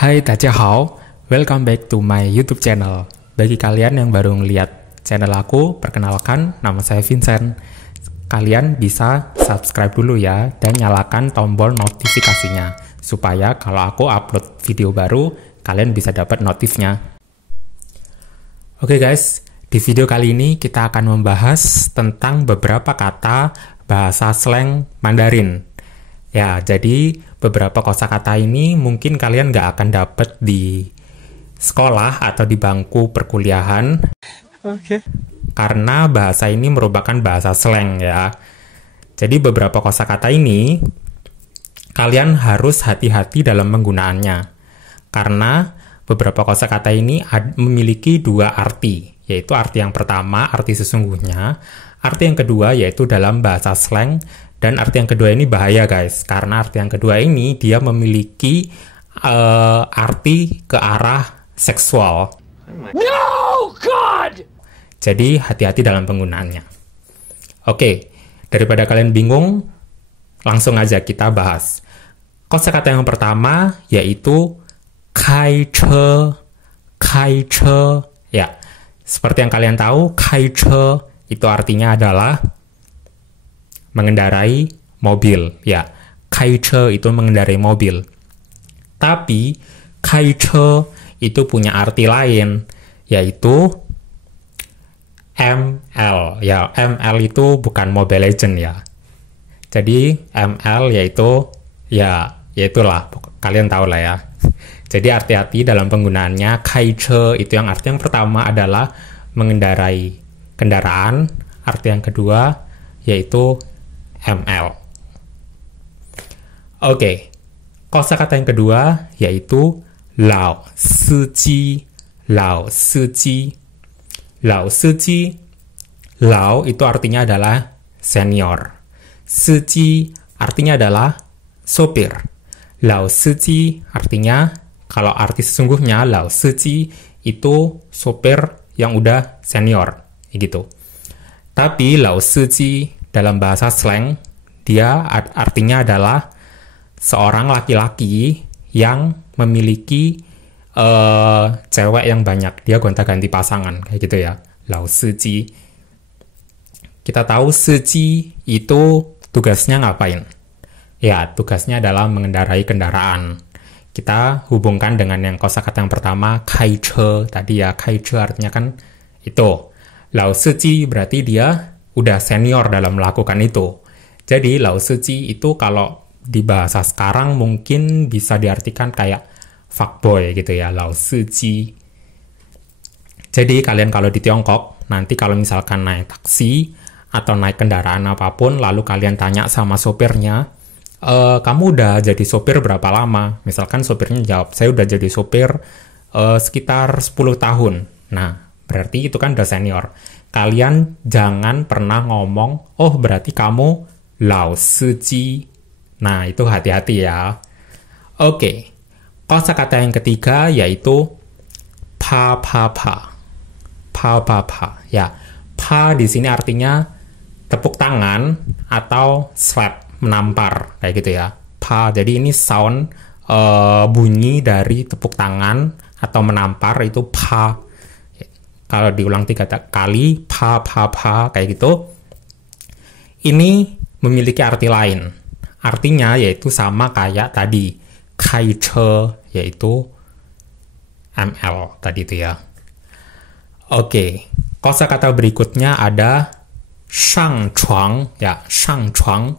Hai, 大家好. Welcome back to my YouTube channel. Bagi kalian yang baru ngeliat channel aku, perkenalkan, nama saya Vincent. Kalian bisa subscribe dulu ya, dan nyalakan tombol notifikasinya, supaya kalau aku upload video baru, kalian bisa dapat notifnya. Oke guys, di video kali ini kita akan membahas tentang beberapa kata bahasa slang Mandarin. Ya, jadi beberapa kosakata ini mungkin kalian nggak akan dapat di sekolah atau di bangku perkuliahan. Oke. Karena bahasa ini merupakan bahasa slang ya. Jadi beberapa kosakata ini kalian harus hati-hati dalam penggunaannya. Karena beberapa kosakata ini memiliki dua arti, yaitu arti yang pertama, arti sesungguhnya, arti yang kedua yaitu dalam bahasa slang. Dan arti yang kedua ini bahaya guys, karena arti yang kedua ini dia memiliki arti ke arah seksual. No, God! Jadi hati-hati dalam penggunaannya. Oke, daripada kalian bingung, langsung aja kita bahas. Kosakata yang pertama yaitu kai che. Ya, seperti yang kalian tahu, kai che itu artinya adalah mengendarai mobil, ya. Kai che itu mengendarai mobil. Tapi kai che itu punya arti lain, yaitu ML. Ya, ML itu bukan Mobile Legend ya. Jadi ML yaitu itulah, kalian tahu lah ya. Jadi hati-hati dalam penggunaannya. Kai che itu yang arti yang pertama adalah mengendarai kendaraan, arti yang kedua yaitu ML. Oke, kosakata yang kedua yaitu lao siji. Lao itu artinya adalah senior. Siji artinya adalah sopir. Lao siji artinya, kalau arti sesungguhnya lao siji itu sopir yang udah senior, gitu. Tapi lao siji dalam bahasa slang, dia artinya adalah seorang laki-laki yang memiliki cewek yang banyak. Dia gonta-ganti pasangan, kayak gitu ya. Lao siji. Kita tahu siji itu tugasnya ngapain? Ya, tugasnya adalah mengendarai kendaraan. Kita hubungkan dengan yang kosakata yang pertama, kai che. Tadi ya, kai che artinya kan itu. Lao siji berarti dia udah senior dalam melakukan itu. Jadi lao siji itu kalau di bahasa sekarang mungkin bisa diartikan kayak fuckboy gitu ya, lao siji. Jadi kalian kalau di Tiongkok, nanti kalau misalkan naik taksi atau naik kendaraan apapun, lalu kalian tanya sama sopirnya, kamu udah jadi sopir berapa lama? Misalkan sopirnya jawab, saya udah jadi sopir sekitar 10 tahun. Nah, berarti itu kan udah senior. Kalian jangan pernah ngomong, oh berarti kamu lao siji. Nah, itu hati-hati ya. Oke, kosakata yang ketiga yaitu pa. Ya, pa di sini artinya tepuk tangan atau slap, menampar, kayak gitu ya. Pa, jadi ini sound bunyi dari tepuk tangan atau menampar, itu pa. Kalau diulang 3 kali, pa, kayak gitu. Ini memiliki arti lain. Artinya yaitu sama kayak tadi, kai che, yaitu ML tadi itu ya. Oke, kosakata berikutnya ada shang chuang. Ya, shang chuang.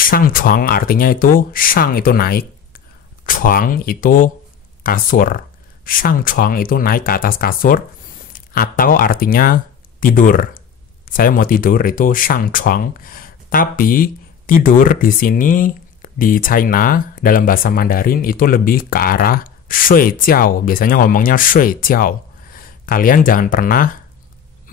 Shang chuang artinya itu, shang itu naik, chuang itu kasur. Shang chuang itu naik ke atas kasur, atau artinya tidur. Saya mau tidur, itu shang chuang. Tapi tidur di sini di China dalam bahasa Mandarin itu lebih ke arah shui jiao. Biasanya ngomongnya shui jiao. Kalian jangan pernah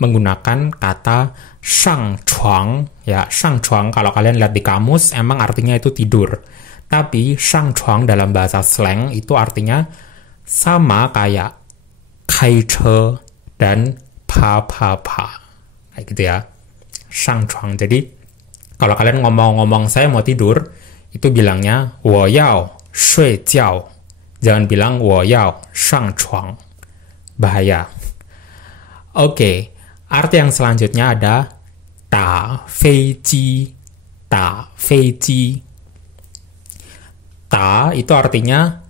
menggunakan kata shang chuang. Ya, shang chuang kalau kalian lihat di kamus emang artinya itu tidur. Tapi shang chuang dalam bahasa slang itu artinya sama kayak kai che dan pa. Kayak gitu ya. Shang chuang. Jadi kalau kalian ngomong-ngomong saya mau tidur, itu bilangnya 我要睡觉. Jangan bilang 我要上床. Bahaya. Oke, arti yang selanjutnya ada 打飞机. 打飞机. 打itu artinya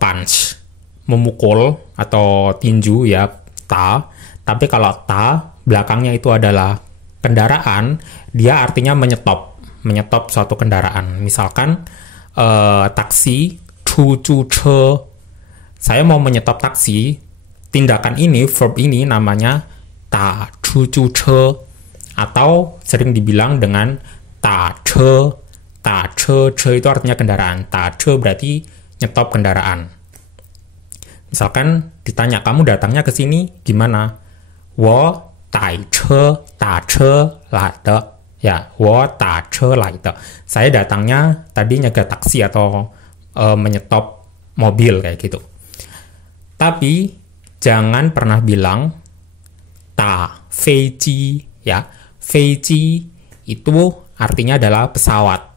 punch, memukul atau tinju ya, ta. Tapi kalau ta belakangnya itu adalah kendaraan, dia artinya menyetop suatu kendaraan. Misalkan taksi, 出租车. Saya mau menyetop taksi. Tindakan ini, verb ini namanya 打出租车 atau sering dibilang dengan 打车. 打车, ce itu artinya kendaraan. 打车berarti nyetop kendaraan. Misalkan ditanya, kamu datangnya ke sini gimana? 我打车来的. Ya, 我打车来的. Saya datangnya tadi nyegat taksi atau menyetop mobil kayak gitu. Tapi jangan pernah bilang 打飞机 ya. 飞机itu artinya adalah pesawat.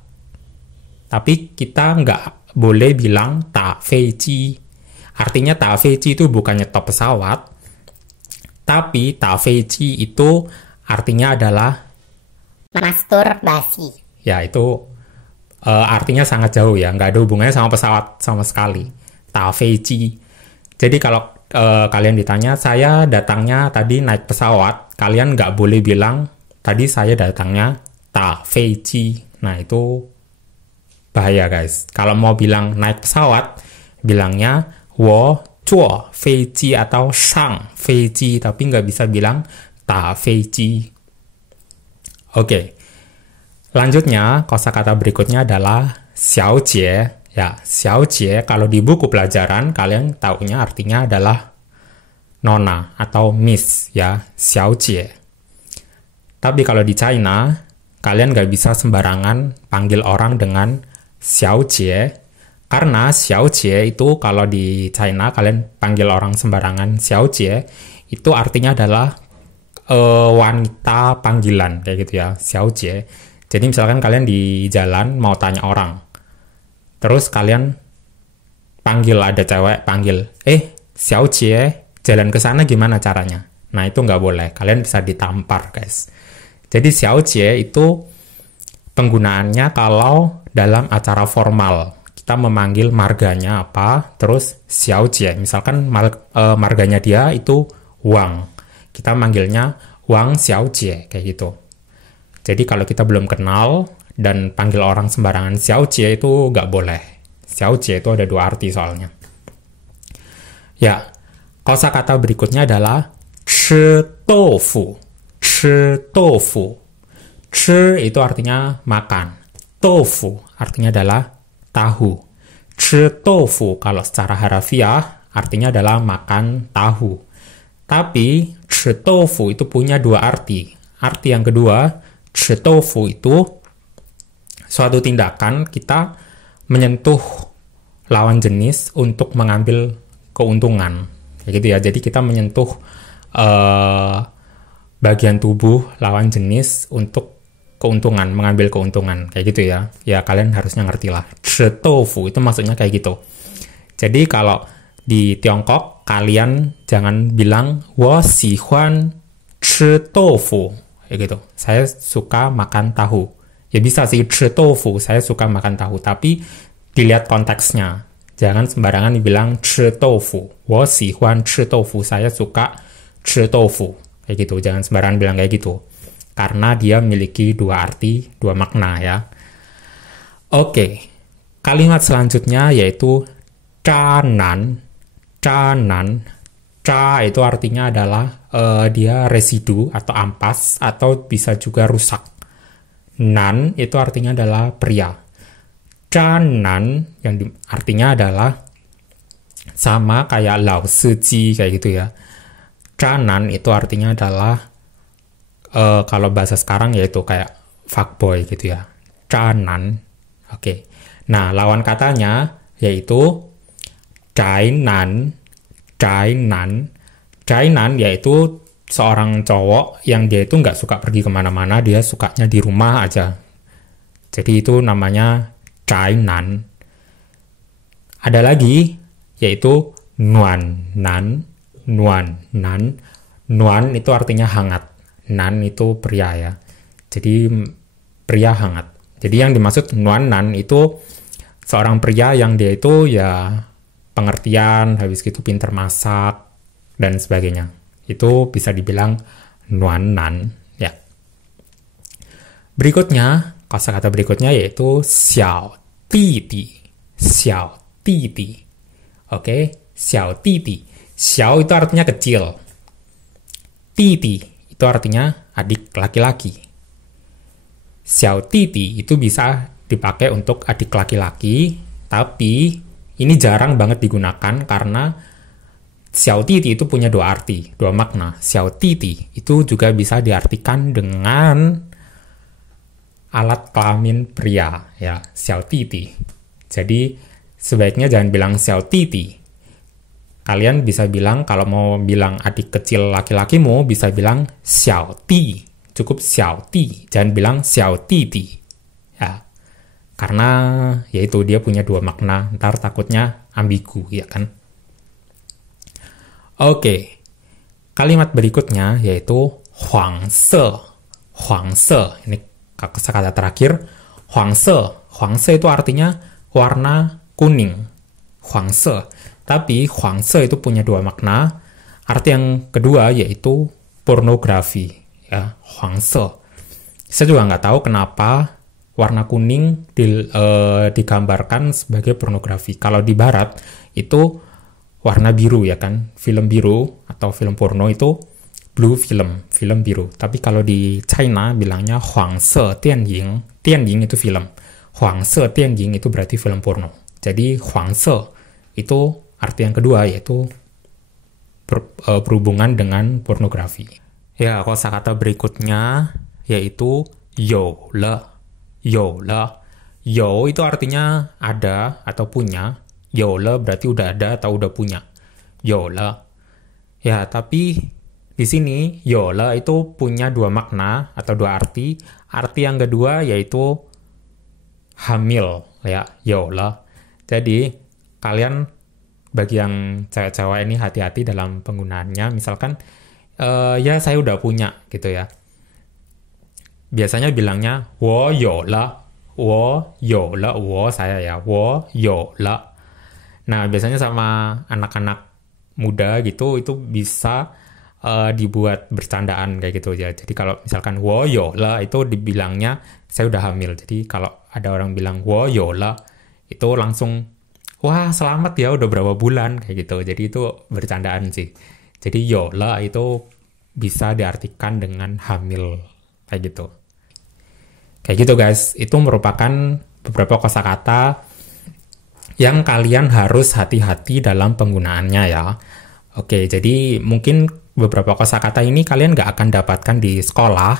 Tapi kita nggak boleh bilang 打飞机. Artinya 打飞机 itu bukan nyetop pesawat. Tapi 打飞机 itu artinya adalah masturbasi. Ya, itu artinya sangat jauh ya. Nggak ada hubungannya sama pesawat sama sekali. 打飞机. Jadi kalau kalian ditanya, saya datangnya tadi naik pesawat, kalian nggak boleh bilang, tadi saya datangnya 打飞机. Nah, itu bahaya guys. Kalau mau bilang naik pesawat, bilangnya 我坐飞机 atau 上飞机, tapi nggak bisa bilang 打飞机. Oke. Lanjutnya, kosakata berikutnya adalah 小姐. Ya, 小姐kalau di buku pelajaran kalian taunya artinya adalah nona atau miss ya, 小姐. Tapi kalau di China, kalian nggak bisa sembarangan panggil orang dengan 小姐. Karena 小姐itu kalau di China kalian panggil orang sembarangan 小姐, itu artinya adalah wanita panggilan kayak gitu ya, 小姐. Jadi misalkan kalian di jalan mau tanya orang, terus kalian panggil, ada cewek panggil, 小姐, jalan ke sana gimana caranya? Nah, itu nggak boleh, kalian bisa ditampar guys. Jadi 小姐itu penggunaannya kalau dalam acara formal. Kita memanggil marganya apa, terus 小姐, misalkan marganya dia itu Wang, kita manggilnya Wang 小姐, kayak gitu. Jadi kalau kita belum kenal dan panggil orang sembarangan 小姐itu nggak boleh. 小姐itu ada dua arti soalnya. Ya, kosakata berikutnya adalah 吃豆腐. 吃豆腐. 吃itu artinya makan. 豆腐 artinya adalah tahu. 吃豆腐 kalau secara harafiah artinya adalah makan tahu. Tapi 吃豆腐 itu punya dua arti. Arti yang kedua, 吃豆腐 itu suatu tindakan kita menyentuh lawan jenis untuk mengambil keuntungan. Kayak gitu ya. Jadi kita menyentuh bagian tubuh lawan jenis untuk keuntungan, mengambil keuntungan, kayak gitu ya. Ya, kalian harusnya ngerti lah. 吃豆腐 itu maksudnya kayak gitu. Jadi kalau di Tiongkok, kalian jangan bilang 我喜欢吃豆腐, kayak gitu. Saya suka makan tahu. Ya bisa sih 吃豆腐, saya suka makan tahu, tapi dilihat konteksnya. Jangan sembarangan dibilang 吃豆腐, 我喜欢吃豆腐, saya suka 吃豆腐, kayak gitu. Jangan sembarangan bilang kayak gitu. Karena dia memiliki dua arti, dua makna ya. Oke, kalimat selanjutnya yaitu 渣男. 渣男. 渣itu artinya adalah dia residu atau ampas atau bisa juga rusak. Nan itu artinya adalah pria. 渣男yang artinya adalah sama kayak 老司机 kayak gitu ya. 渣男itu artinya adalah kalau bahasa sekarang yaitu kayak fuckboy gitu ya. 渣男. Oke. Nah, lawan katanya yaitu 宅男. 宅男. 宅男yaitu seorang cowok yang dia itu nggak suka pergi kemana-mana, dia sukanya di rumah aja. Jadi itu namanya 宅男. Ada lagi, yaitu nuan nan, nuan nan. Nuan itu artinya hangat, nan itu pria ya. Jadi pria hangat. Jadi yang dimaksud nuan nan itu seorang pria yang dia itu ya pengertian, habis gitu pinter masak, dan sebagainya. Itu bisa dibilang nuan nan ya. Berikutnya, kosakata berikutnya yaitu xiao titi. Xiao titi. Oke, xiao titi. Xiao itu artinya kecil. Titi itu artinya adik laki-laki. Xiao titi itu bisa dipakai untuk adik laki-laki, tapi ini jarang banget digunakan karena xiao titi itu punya dua arti, dua makna. Xiao titi itu juga bisa diartikan dengan alat kelamin pria, ya, xiao titi. Jadi sebaiknya jangan bilang xiao titi. Kalian bisa bilang, kalau mau bilang adik kecil laki-lakimu, bisa bilang xiao ti. Cukup xiao ti, jangan bilang xiao titi. Ya, karena yaitu dia punya dua makna, ntar takutnya ambigu, ya kan? Oke, kalimat berikutnya yaitu huangse. Huangse, ini kata terakhir. Huangse. Huangse itu artinya warna kuning. Huangse. Tapi huangse itu punya dua makna. Arti yang kedua yaitu pornografi. Ya, huangse. Saya juga nggak tahu kenapa warna kuning digambarkan sebagai pornografi. Kalau di barat itu warna biru ya kan. Film biru atau film porno itu blue film, film biru. Tapi kalau di China bilangnya huangse tianying. Tianying itu film. Huangse tianying itu berarti film porno. Jadi huangse itu arti yang kedua yaitu berhubungan dengan pornografi. Ya, kosakata berikutnya yaitu you le. You le. You itu artinya ada atau punya. You le berarti udah ada atau udah punya. You le. Ya, tapi di sini you le itu punya dua makna atau dua arti. Arti yang kedua yaitu hamil, ya, you le. Jadi kalian bagi yang cewek-cewek ini hati-hati dalam penggunaannya. Misalkan, ya saya udah punya gitu ya. Biasanya bilangnya, wo you le, wo you le, wo saya ya, wo you le. Nah, biasanya sama anak-anak muda gitu, itu bisa dibuat bercandaan kayak gitu ya. Jadi kalau misalkan wo you le, itu dibilangnya, saya udah hamil. Jadi kalau ada orang bilang wo you le, itu langsung, wah selamat ya udah berapa bulan kayak gitu. Jadi itu bercandaan sih. Jadi yo le itu bisa diartikan dengan hamil kayak gitu. Kayak gitu guys. Itu merupakan beberapa kosakata yang kalian harus hati-hati dalam penggunaannya ya. Oke, jadi mungkin beberapa kosakata ini kalian nggak akan dapatkan di sekolah.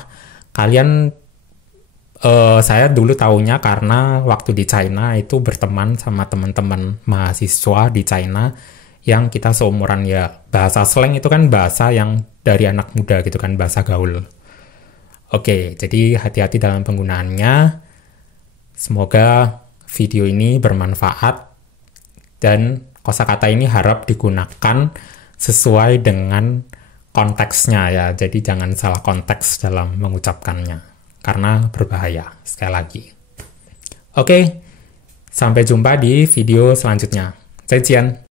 Saya dulu taunya karena waktu di China itu berteman sama teman-teman mahasiswa di China yang kita seumuran ya. Bahasa slang itu kan bahasa yang dari anak muda gitu kan, bahasa gaul. Oke, jadi hati-hati dalam penggunaannya. Semoga video ini bermanfaat dan kosakata ini harap digunakan sesuai dengan konteksnya ya. Jadi jangan salah konteks dalam mengucapkannya. Karena berbahaya, sekali lagi. Oke, sampai jumpa di video selanjutnya. 再见。